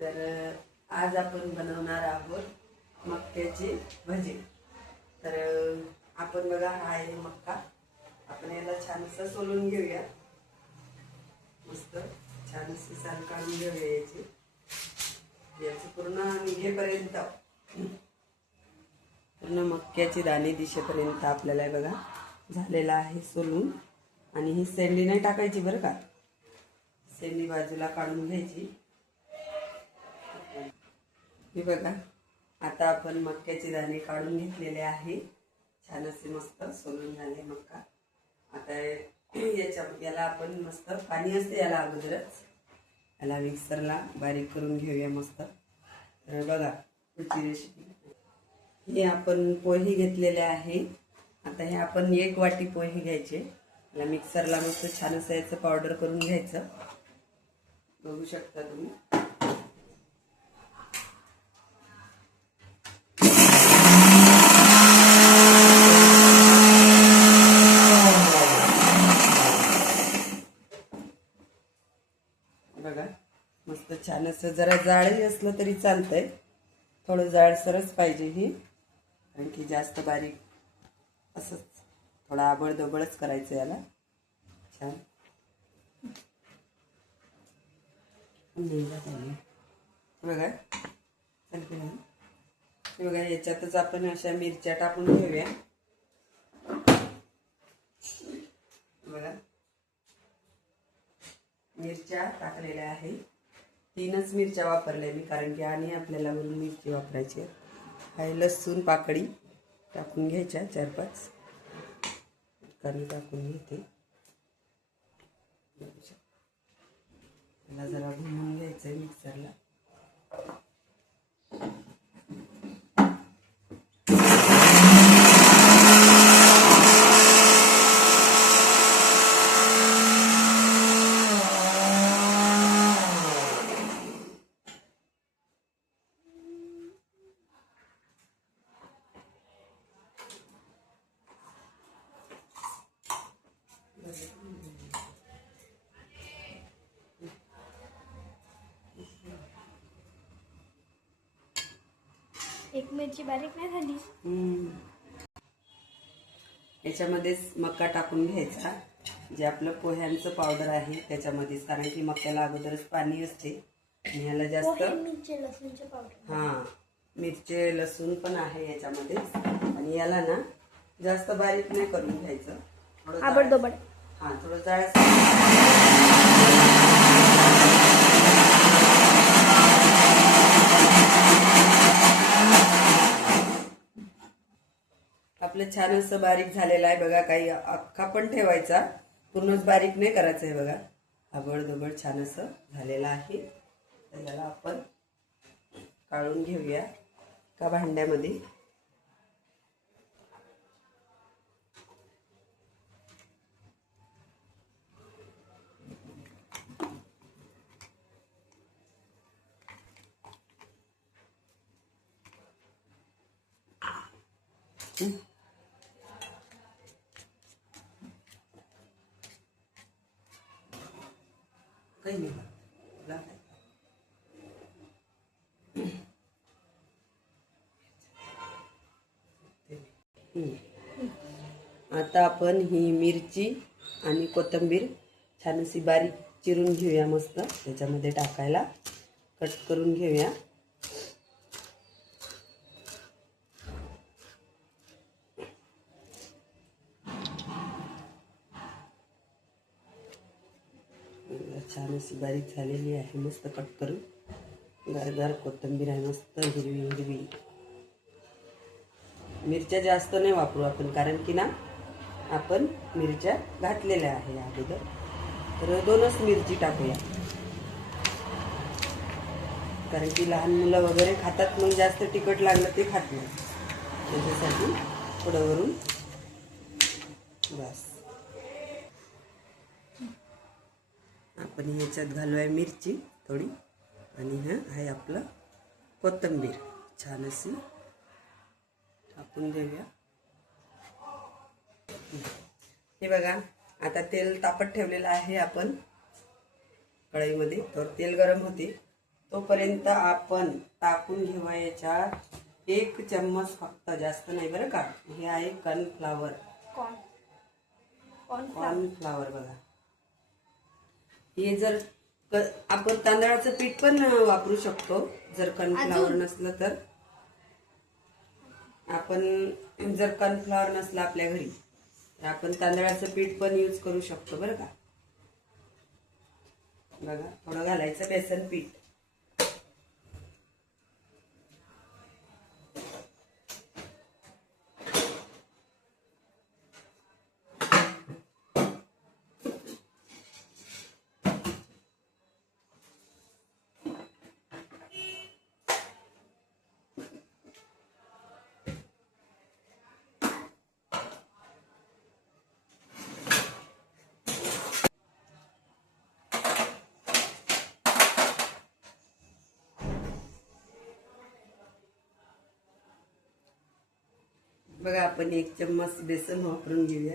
तर आज आपण बनवणार आहोत मक्याची भजी। तर आपण बघा हा आहे मक्का, आपण याला छानसं सोलून घेऊया। मस्त छानशी साल काढून घेऊया याची पूर्ण निघेपर्यंत, पूर्ण मक्याची दाणे दिशेपर्यंत आपल्याला बघा झालेला आहे सोलून। आणि ही सेंडी नाही टाकायची बरं का, सेंडी बाजूला काढून घ्यायची। हे बघा आता आपण मक्याचे दाणे काढून घेतलेले आहे, छान असे मस्त सोलून झाले मक्का। आता याला आपण मस्त पाणी असते याला अगोदरच, याला मिक्सरला बारीक करून घेऊया मस्त। तर बघा पुढची रेसिपी, हे आपण पोहे घेतलेले आहे। आता हे आपण 1 वाटी पोहे घ्यायचे, याला मिक्सरला मस्त छान असं याचं पावडर करून घ्यायचं। बघू शकता तुम्ही बघा मस्त छान असं, जरा जाळही असलं तरी चालतंय, थोडं जाडसरच पाहिजे ही, कारण की जास्त बारीक असंच थोडा आबळदबळच करायचं याला छान। बघा बघा याच्यातच आपण अशा मिरच्या टाकून घेऊया। बघा मिरच्या टाकलेल्या आहे, 3च मिरच्या वापरल्या मी, कारण की आणि आपल्याला वरून मिरची वापरायची आहे। लसूण पाकळी टाकून घ्यायच्या 4-5 कणी टाकून घेते। याला जरा भुनून घ्यायचं मिक्सरला। एक मिरची बारीक नाही झाली। याच्यामध्येच मक्का टाकून घ्यायचा, जे आपलं पोह्यांचं पावडर आहे त्याच्यामध्येच, कारण की मक्याला अगोदरच पाणी असते आणि याला जास्त मिरची लसूणचे पावडर, मिरचे लसूण पण आहे याच्यामध्ये। आणि याला ना जास्त बारीक नाही करून घ्यायचं, आबडधोबड थोडं जाळ। आपलं छान असं बारीक झालेलं आहे बघा, काही अख्खा पण ठेवायचा, पूर्णच बारीक नाही करायचं आहे बघा, आबडधोबड छान असं झालेलं आहे। तर याला आपण काढून घेऊया का भांड्यामध्ये। काही नाही आता आपण ही मिरची आणि कोथिंबीर छान अशी बारीक चिरून घेऊया मस्त, त्याच्यामध्ये टाकायला कट करून घेऊया। छान अशी बारीक झालेली आहे, मस्त कट करून। गारगार कोथिंबीर आहे, मस्त हिरवी हिरवी। मिरच्या जास्त नाही वापरू आपण, कारण की ना आपण मिरच्या घातलेल्या आहे अगोदर, तर 2च मिरची टाकूया, कारण की लहान मुलं वगैरे खातात, मग जास्त तिखट लागलं ते खात नाही, त्याच्यासाठी थोडं वरून बस। आपण ह्याच्यात घालूया मिरची थोडी, आणि हा आहे आपलं कोथिंबीर छान अशी टाकून देऊया। हे बघा आता तेल तापत ठेवलेलं आहे आपण कढईमध्ये, तर तेल गरम होते तोपर्यंत आपण टाकून घेऊया याच्यात 1 चम्मच फक्त, जास्त नाही बरं का. हे आहे कॉर्नफ्लॉवर. कॉर्नफ्लॉवर बघा. हे जर आपण तांदळाचं पीठ पण वापरू शकतो. जर कॉर्नफ्लॉवर नसलं तर आपण, जर कॉर्नफ्लॉवर नसलं आपल्या घरी तर आपण तांदळाचं पीठ पण यूज करू शकतो बरं का. बघा, थोडं घालायचं बेसन पीठ. बघा, आपण 1 चम्मच बेसन वापरून घेऊया.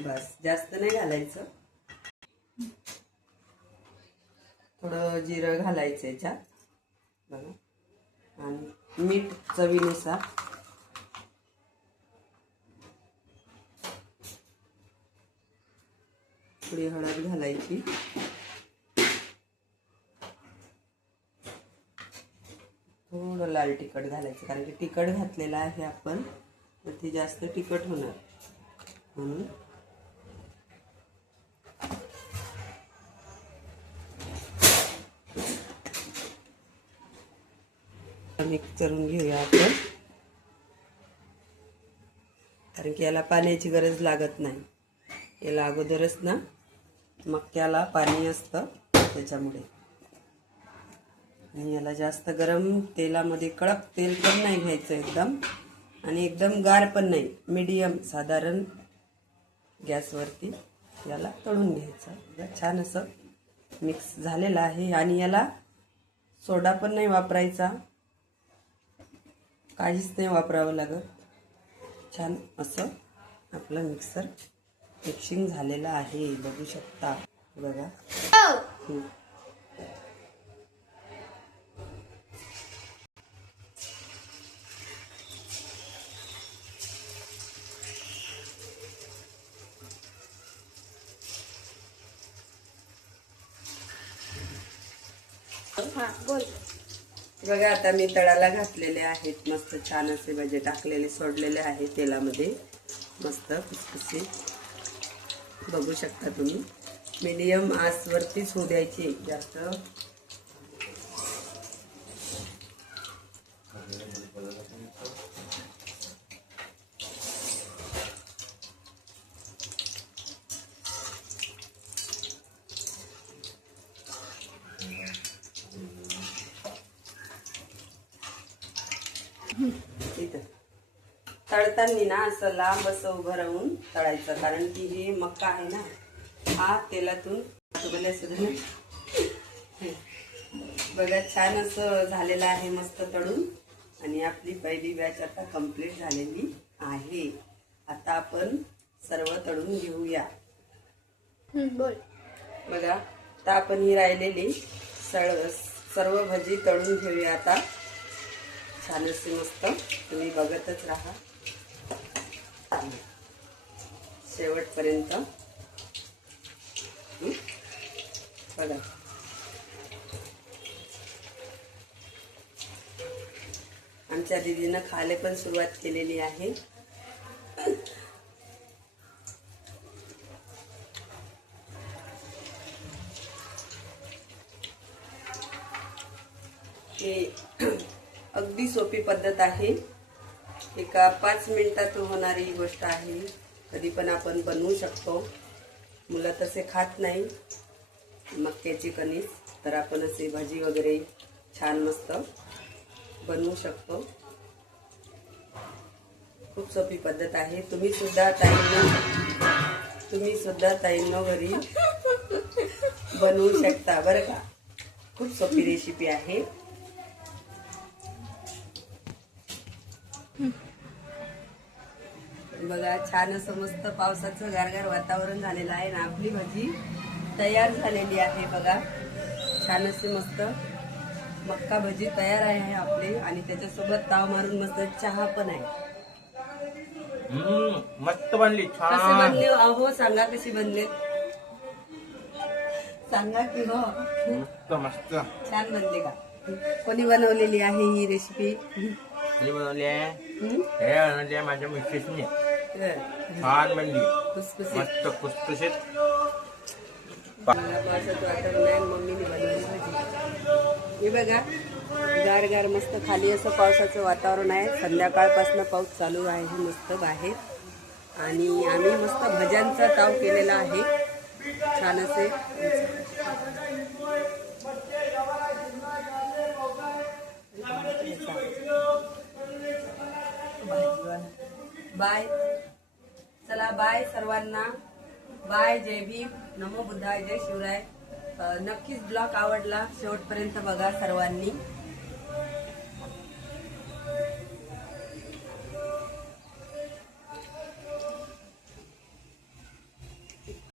बस, जास्त नाही घालायचं. थोडं जिरं घालायचं याच्यात बघा, आणि मीठ चवीनुसार. थोडी हळद घालायची. थोडं लाल तिखट घालायचं, कारण की तिखट घातलेलं आहे आपण, तर ते जास्त तिखट होणार म्हणून. मिक्स करून घेऊया आपण, कारण की याला पाण्याची गरज लागत नाही. याला अगोदरच ना मक्याला पाणी असतं त्याच्यामुळे. आणि याला जास्त गरम तेलामध्ये, कडक तेल पण नाही घ्यायचं एकदम, आणि एकदम गार पण नाही, मीडियम साधारण गॅसवरती याला तळून घ्यायचं. छान असं मिक्स झालेलं आहे. आणि याला सोडा पण नाही वापरायचा, काहीच नाही वापरावं लागत. छान असं आपलं मिक्सर मिक्सिंग झालेलं आहे, बघू शकता. बघा, बोल. बघा, आता मी तळाला घातलेले आहेत. मस्त छान असे भजे टाकलेले, सोडलेले आहे तेलामध्ये, मस्त खुसखुशीत. बघू शकता तुम्ही. मीडियम आचवरतीच होऊ द्यायची, जास्त तळताना ना असं लांब असं उभं राहून तळायचं, कारण की हे मका आहे ना, हा तेलातून सुद्धा. बघा, छान असं झालेलं आहे मस्त तळून. आणि आपली पहिली बॅच आता कंप्लीट झालेली आहे. आता आपण सर्व तळून घेऊया. बोल. बघा, आता आपण ही राहिलेली सर्व भजी तळून घेऊया आता. छान असे मस्त, तुम्ही बघतच राहा शेवटपर्यंत. बघा, आमच्या दीदीनं खायला पण सुरुवात केलेली आहे. हे अगदी सोपी पद्धत आहे. एका 5 मिनिटात होणारी गोष्ट आहे. कधी पण आपण बनवू शकतो. मुलं तसे खात नाही मक्याची कणीस, तर आपण असे भाजी वगैरे छान मस्त बनवू शकतो. खूप सोपी पद्धत आहे. तुम्ही सुद्धा ताईंनो घरी बनवू शकता बरं का. खूप सोपी रेसिपी आहे. बघा, छान असं मस्त पावसाचं गारगार वातावरण झालेलं आहे ना. आपली भाजी तयार झालेली आहे. बघा, छान असे मस्त मक्का भजी तयार आहे आपली आणि त्याच्यासोबत ताव मारून मस्त चहा पण आहे. मस्त बनली कसे छान. बनले अहो सांगा कशी बनले सांगा की हो. मस्त मस्त. छान बनले का? कोणी बनवलेली आहे ही रेसिपी? हे बनवली आहे हे बनवली आहे माझ्या मिसेसने. छान बनली खुसखुशीत मस्त खुसखुशीत. पावसाचं वातावरण आहे. मम्मीने बनवली भाजी. हे बघा गार गार मस्त खाली असं पावसाचं वातावरण आहे. संध्याकाळपासून पाऊस चालू आहे मस्त बाहेर आणि आम्ही मस्त भज्यांचा ताव केलेला आहे छान असे. बाय चला बाय सर्वांना. बाय. जय भीम. नमो बुद्धाय. जय शिवराय. नक्कीच ब्लॉग आवडला शेवटपर्यंत बघा सर्वांनी.